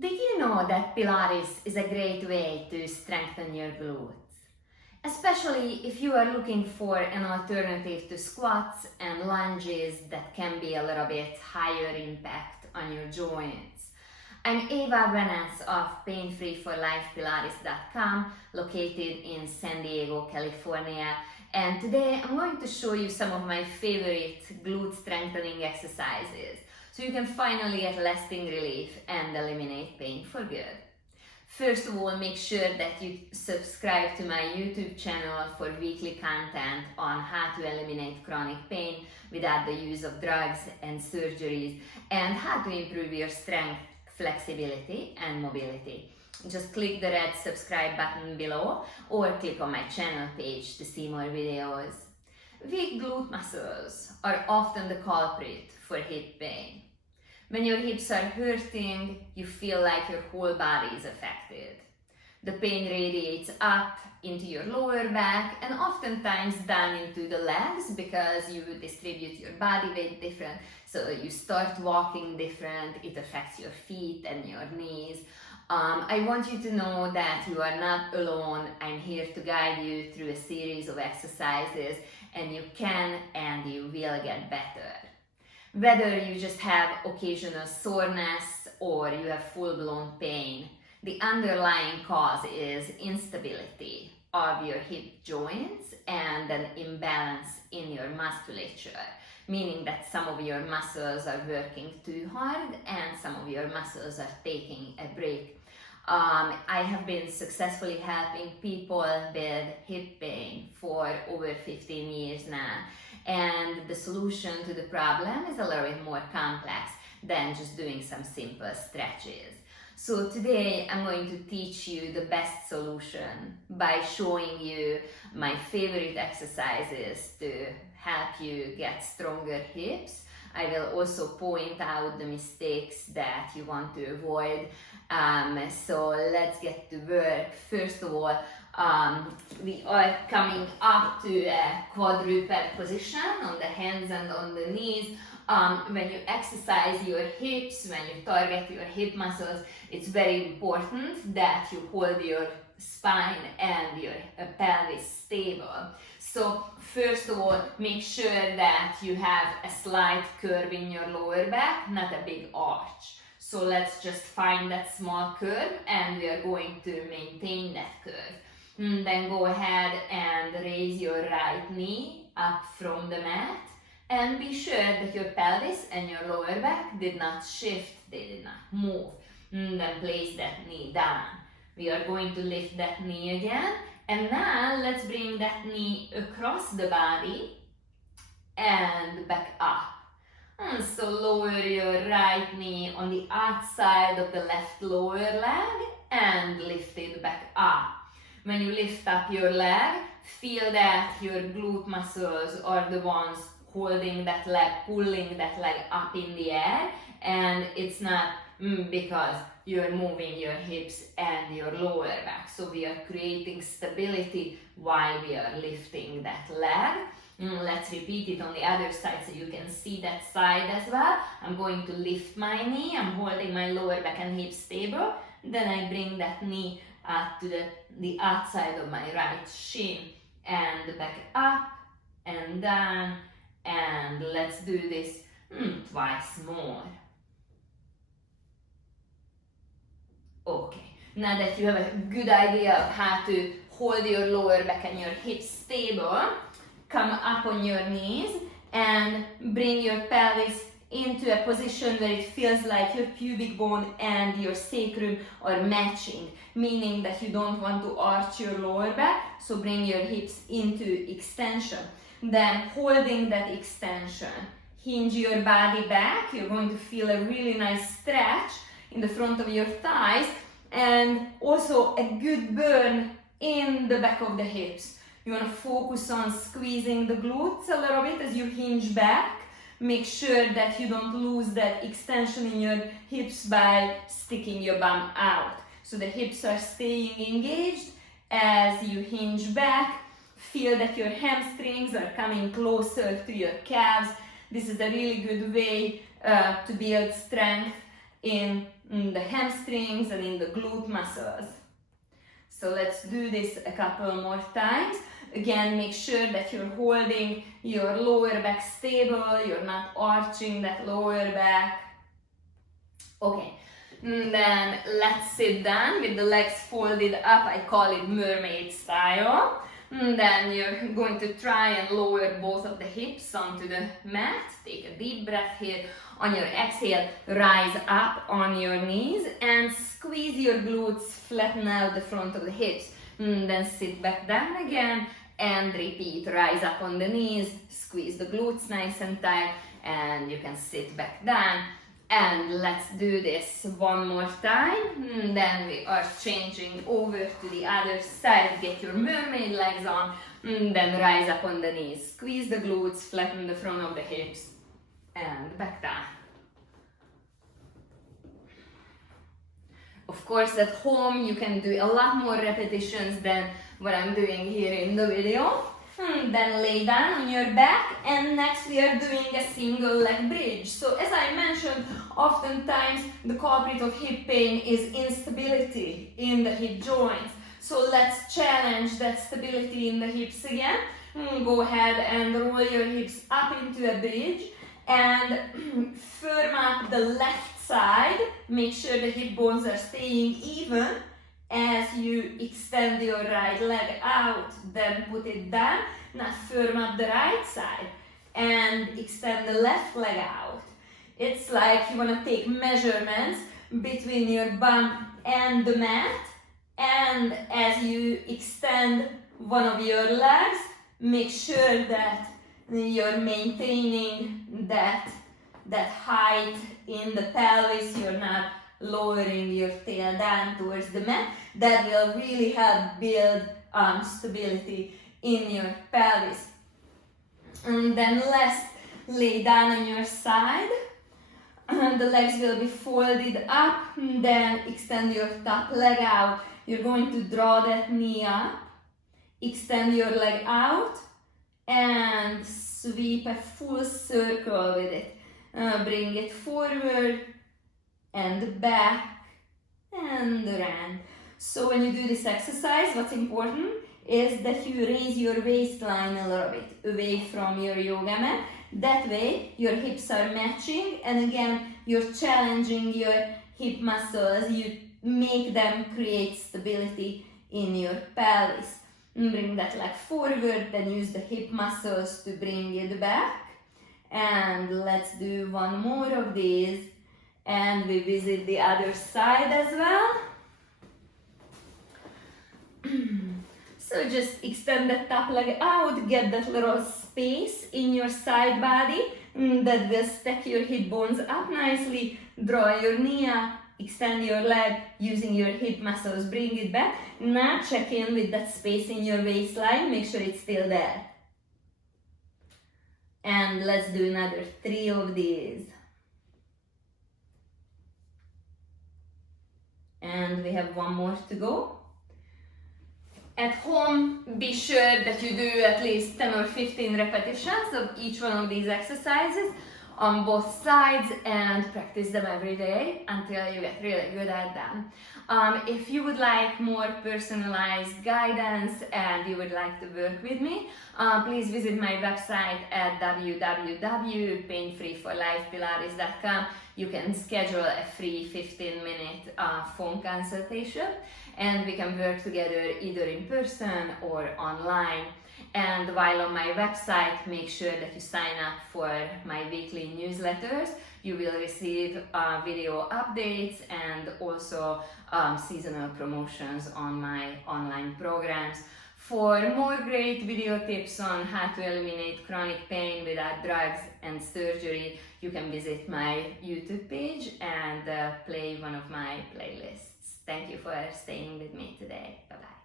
Did you know that Pilates is a great way to strengthen your glutes? Especially if you are looking for an alternative to squats and lunges that can be a little bit higher impact on your joints. I'm Eva Venance of PainFreeForLifePilates.com, located in San Diego, California. And today I'm going to show you some of my favorite glute strengthening exercises, so you can finally get lasting relief and eliminate pain for good. First of all, make sure that you subscribe to my YouTube channel for weekly content on how to eliminate chronic pain without the use of drugs and surgeries, and how to improve your strength, flexibility and mobility. Just click the red subscribe button below or click on my channel page to see more videos. Weak glute muscles are often the culprit for hip pain. When your hips are hurting, you feel like your whole body is affected. The pain radiates up into your lower back and oftentimes down into the legs because you distribute your body weight different. So you start walking different, it affects your feet and your knees. I want you to know that you are not alone. I'm here to guide you through a series of exercises, and you can and you will get better. Whether you just have occasional soreness or you have full-blown pain, the underlying cause is instability of your hip joints and an imbalance in your musculature, meaning that some of your muscles are working too hard and some of your muscles are taking a break. I have been successfully helping people with hip pain for over 15 years now, and the solution to the problem is a little bit more complex than just doing some simple stretches. So today I'm going to teach you the best solution by showing you my favorite exercises to help you get stronger hips. I will also point out the mistakes that you want to avoid. So let's get to work. First of all, we are coming up to a quadruped position on the hands and on the knees. When you exercise your hips, when you target your hip muscles, it's very important that you hold your spine and your pelvis stable. So first of all, make sure that you have a slight curve in your lower back, not a big arch. So let's just find that small curve and we are going to maintain that curve. Then go ahead and raise your right knee up from the mat and be sure that your pelvis and your lower back did not shift, they did not move. Then place that knee down. We are going to lift that knee again, and now let's bring that knee across the body and back up. And so lower your right knee on the outside of the left lower leg and lift it back up. When you lift up your leg, feel that your glute muscles are the ones holding that leg, pulling that leg up in the air, and it's not because you're moving your hips and your lower back. So we are creating stability while we are lifting that leg. Let's repeat it on the other side so you can see that side as well. I'm going to lift my knee, I'm holding my lower back and hips stable. Then I bring that knee to the outside of my right shin and back up and down. And let's do this twice more. Okay, now that you have a good idea of how to hold your lower back and your hips stable, come up on your knees and bring your pelvis into a position where it feels like your pubic bone and your sacrum are matching, meaning that you don't want to arch your lower back, so bring your hips into extension. Then holding that extension, hinge your body back. You're going to feel a really nice stretch in the front of your thighs and also a good burn in the back of the hips. You want to focus on squeezing the glutes a little bit as you hinge back. Make sure that you don't lose that extension in your hips by sticking your bum out. So the hips are staying engaged as you hinge back. Feel that your hamstrings are coming closer to your calves. This is a really good way to build strength in the hamstrings and in the glute muscles. So let's do this a couple more times. Again, make sure that you're holding your lower back stable, you're not arching that lower back. Okay, then let's sit down with the legs folded up. I call it mermaid style. Then you're going to try and lower both of the hips onto the mat. Take a deep breath here. On your exhale, rise up on your knees and squeeze your glutes, flatten out the front of the hips. Then sit back down again and repeat. Rise up on the knees, squeeze the glutes nice and tight, and you can sit back down. And let's do this one more time. Then we are changing over to the other side. Get your mermaid legs on. Then rise up on the knees. Squeeze the glutes, flatten the front of the hips, and back down. Of course, at home you can do a lot more repetitions than what I'm doing here in the video. Then lay down on your back, and next we are doing a single leg bridge. So as I mentioned, oftentimes the culprit of hip pain is instability in the hip joints. So let's challenge that stability in the hips again. Go ahead and roll your hips up into a bridge and firm up the left side. Make sure the hip bones are staying even as you extend your right leg out. Then put it down. Now firm up the right side and extend the left leg out. It's like you want to take measurements between your bum and the mat, and as you extend one of your legs, make sure that you're maintaining that height in the pelvis. You're not lowering your tail down towards the mat. That will really help build stability in your pelvis. And then let's lay down on your side. The legs will be folded up. Then extend your top leg out. You're going to draw that knee up. Extend your leg out and sweep a full circle with it. Bring it forward and back and around. So when you do this exercise, what's important is that you raise your waistline a little bit away from your yoga mat. That way your hips are matching, and again you're challenging your hip muscles. You make them create stability in your pelvis. Bring that leg forward, then use the hip muscles to bring it back. And let's do one more of these, and we visit the other side as well. So just extend the top leg out, get that little space in your side body that will stack your hip bones up nicely. Draw your knee up, extend your leg using your hip muscles, bring it back. Now check in with that space in your waistline, make sure it's still there. And let's do another 3 of these. And we have one more to go. At home, be sure that you do at least 10 or 15 repetitions of each one of these exercises on both sides and practice them every day until you get really good at them. If you would like more personalized guidance and you would like to work with me, please visit my website at www.painfreeforlifepilates.com. You can schedule a free 15-minute phone consultation, and we can work together either in person or online. And while on my website, make sure that you sign up for my weekly newsletters. You will receive video updates and also seasonal promotions on my online programs. For more great video tips on how to eliminate chronic pain without drugs and surgery, you can visit my YouTube page and play one of my playlists. Thank you for staying with me today. Bye-bye.